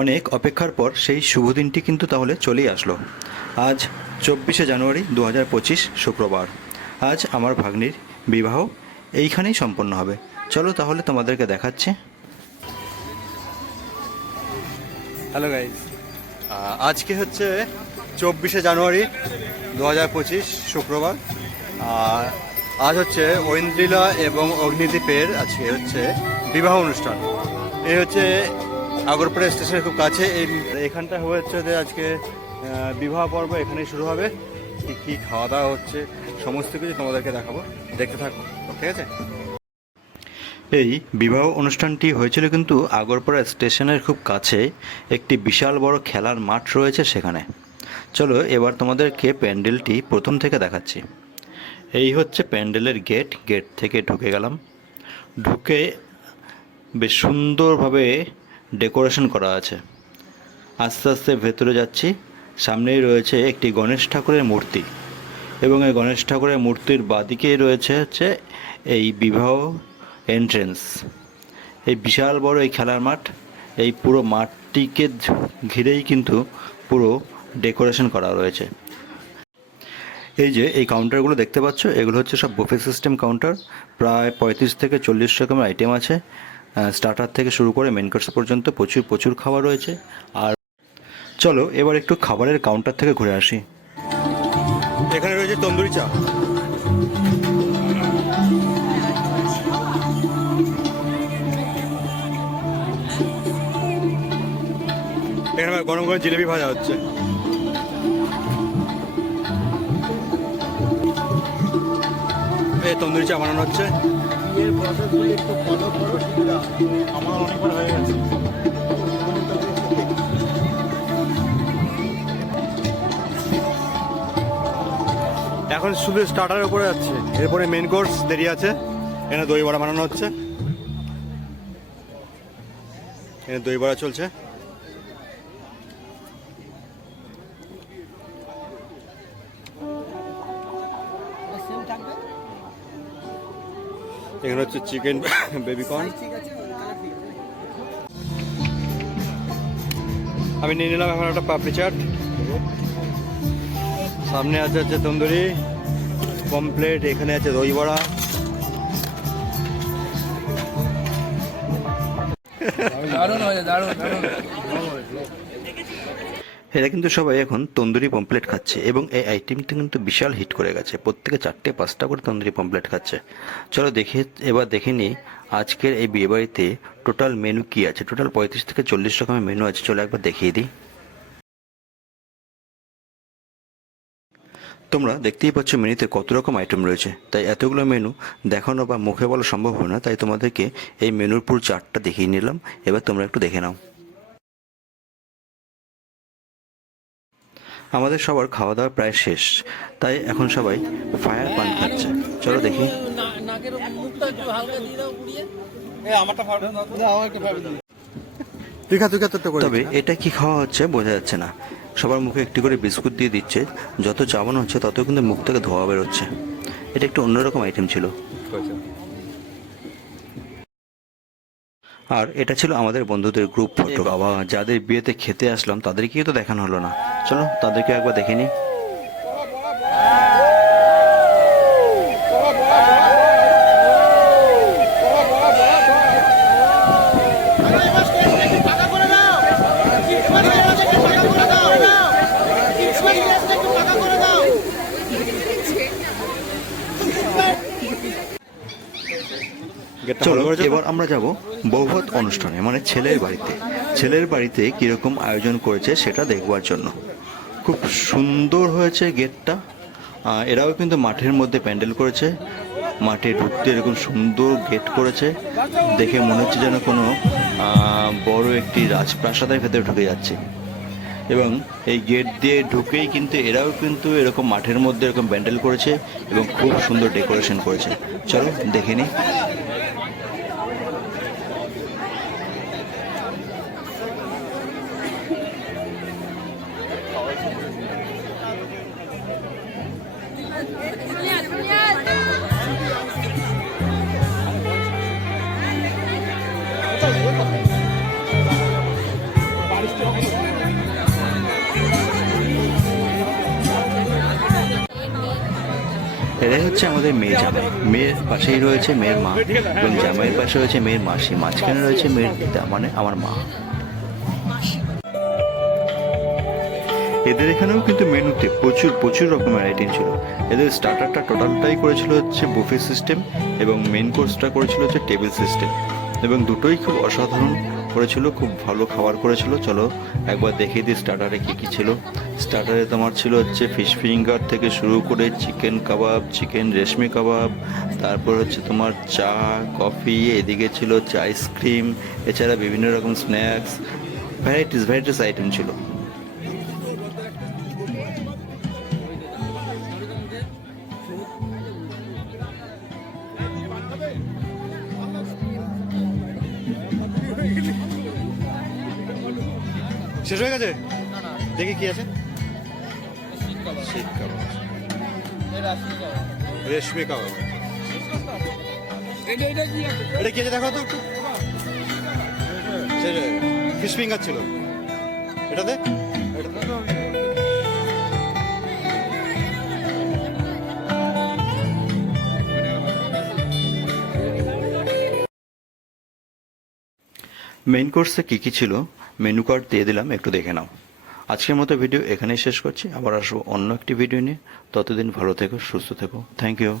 অনেক অপেক্ষার পর সেই শুভ দিনটি কিন্তু তাহলে চলেই আসলো। আজ চব্বিশে জানুয়ারি দু হাজার পঁচিশ শুক্রবার। আজ আমার ভাগ্নির বিবাহ এইখানেই সম্পন্ন হবে। চলো তাহলে তোমাদেরকে দেখাচ্ছি। হ্যালো গাইজ আজকে হচ্ছে চব্বিশে জানুয়ারি দু হাজার পঁচিশ শুক্রবার। আর আজ হচ্ছে ঐন্দ্রিলা এবং অগ্নিদ্বীপের আজকে হচ্ছে বিবাহ অনুষ্ঠান। এই হচ্ছে আগরপাড়া স্টেশনের খুব কাছে। এই এখানটা হচ্ছে যে আজকে বিবাহ পর্ব এখানেই শুরু হবে। কি, কী খাওয়া দাওয়া হচ্ছে, সমস্ত কিছু তোমাদেরকে দেখাবো। দেখতে থাকো, ঠিক আছে? এই বিবাহ অনুষ্ঠানটি হয়েছিল কিন্তু আগরপাড়া স্টেশনের খুব কাছে। একটি বিশাল বড় খেলার মাঠ রয়েছে সেখানে। চলো, এবার তোমাদেরকে প্যান্ডেলটি প্রথম থেকে দেখাচ্ছি। এই হচ্ছে প্যান্ডেলের গেট। গেট থেকে ঢুকে গেলাম। ঢুকে বেশ সুন্দরভাবে ডেকোরেশন করা আছে। আস্তে আস্তে ভেতরে যাচ্ছি। সামনেই রয়েছে একটি গণেশ ঠাকুরের মূর্তি এবং এই গণেশ ঠাকুরের মূর্তির বাদিকেই রয়েছে হচ্ছে এই বিবাহ এন্ট্রেন্স এই বিশাল বড় এই খেলার মাঠ, এই পুরো মাঠটিকে ঘিরেই কিন্তু পুরো ডেকোরেশন করা রয়েছে। এই যে এই কাউন্টারগুলো দেখতে পাচ্ছ, এগুলো হচ্ছে সব বুফে সিস্টেম কাউন্টার প্রায় পঁয়ত্রিশ থেকে চল্লিশ রকমের আইটেম আছে। স্টার্টার থেকে শুরু করে মেন কোর্স পর্যন্ত প্রচুর প্রচুর খাবার রয়েছে। আর চলো, এবার একটু খাবারের কাউন্টার থেকে ঘুরে আসি। এখানে রয়েছে তন্দুরি চা। এখানে গরম গরম জিলেবি ভাজা হচ্ছে। তন্দুরি চা বানানো হচ্ছে। প্রসেসগুলি একটু ফলো করো সুবিধা আমার অনেকবার হয়ে গেছে। এখন শুধু স্টার্টারের উপরে যাচ্ছে। এরপরে মেন কোর্স দেরি আছে। এখানে দই বড়া বানানো হচ্ছে। এখানে দই বড়া চলছে। এখানে হচ্ছে চিকেন বেবিকর্ন। আমি নিয়ে নিলাম এখন একটা পাপড়ি চাট। সামনে আছে হচ্ছে তন্দুরি কমপ্লেট এখানে আছে দই বড়া। এরা কিন্তু সবাই এখন তন্দুরি পমপ্লেট খাচ্ছে এবং এই আইটেমটা কিন্তু বিশাল হিট করে গেছে। প্রত্যেকে চারটে, পাঁচটা করে তন্দুরি পমপ্লেট খাচ্ছে। চলো দেখে, এবার দেখে নিই আজকের এই বিয়েবাড়িতে টোটাল মেনু কি আছে? টোটাল পঁয়ত্রিশ থেকে চল্লিশ রকমের মেনু আছে। চলো একবার দেখিয়ে দিই। তোমরা দেখতেই পাচ্ছ মেনুতে কত রকম আইটেম রয়েছে। তাই এতগুলো মেনু দেখানো বা মুখে বলা সম্ভব হয় না। তাই তোমাদেরকে এই মেনুর পুরো চার্টটা দেখিয়ে নিলাম। এবার তোমরা একটু দেখে নাও। আমাদের সবার খাওয়া দাওয়া প্রায় শেষ। তাই এখন সবাই ফায়ার পান খাচ্ছে। চলো দেখি। তবে এটা কি খাওয়া হচ্ছে বোঝা যাচ্ছে না। সবার মুখে একটি করে বিস্কুট দিয়ে দিচ্ছে। যত চাবানো হচ্ছে তত কিন্তু মুখ থেকে ধোয়া বেরোচ্ছে। এটা একটু অন্যরকম আইটেম ছিল। আর এটা ছিল আমাদের বন্ধুদের গ্রুপ ফটো বাবা। যাদের বিয়েতে খেতে আসলাম তাদেরকেই তো দেখানো হলো না। চলো তাদেরকে একবার দেখে নিই। চলো এবার আমরা যাব বৌভাত অনুষ্ঠানে মানে ছেলের বাড়িতে। ছেলের বাড়িতে কীরকম আয়োজন করেছে সেটা দেখবার জন্য। খুব সুন্দর হয়েছে গেটটা। এরাও কিন্তু মাঠের মধ্যে প্যান্ডেল করেছে। মাঠে ঢুকতে এরকম সুন্দর গেট করেছে। দেখে মনে হচ্ছে যেন কোনো বড় একটি রাজপ্রাসাদের ভেতরে ঢুকে যাচ্ছে। এবং এই গেট দিয়ে ঢুকেই কিন্তু এরাও কিন্তু এরকম মাঠের মধ্যে এরকম প্যান্ডেল করেছে এবং খুব সুন্দর ডেকোরেশন করেছে। চলো দেখে নিই। এটাই হচ্ছে আমাদের মেয়ে জামাই। মেয়ের পাশেই রয়েছে মেয়ের মা। এবং জামাইয়ের পাশে রয়েছে মেয়ের মাসি। মাঝখানে রয়েছে মেয়ের দিদা মানে আমার মা। এদের এখানেও কিন্তু মেনুতে প্রচুর প্রচুর রকমের আইটেম ছিল। এদের স্টার্টারটা টোটালটাই করেছিল হচ্ছে বুফে সিস্টেম এবং মেন কোর্সটা করেছিল হচ্ছে টেবিল সিস্টেম এবং দুটোই খুব অসাধারণ করেছিল, খুব ভালো খাবার করেছিল। চলো একবার দেখিয়ে দিই স্টার্টারে কী কী ছিল। স্টার্টারে তোমার ছিল হচ্ছে ফিশ ফিঙ্গার থেকে শুরু করে চিকেন কাবাব চিকেন রেশমি কাবাব তারপর হচ্ছে তোমার চা কফি এদিকে ছিল হচ্ছে আইসক্রিম এছাড়া বিভিন্ন রকম স্ন্যাক্স ভ্যারাইটিস ভ্যারাইটিস আইটেম ছিল। শেষ হয়ে গেছে? না না দেখি কি আছে। শিক কাবাব। রেশমি কাবাব এটা কি আছে দেখো তো একটু। ফিশ ফিঙ্গার ছিল। এটাতে এটাতে? মেইন কোর্সে কী কী ছিল? মেনু কার্ড দিয়ে দিলাম, একটু দেখে নাও। আজকের মতো ভিডিও এখানেই শেষ করছি। আবার আসব অন্য একটি ভিডিও নিয়ে। ততদিন ভালো থেকো, সুস্থ থেকো। Thank you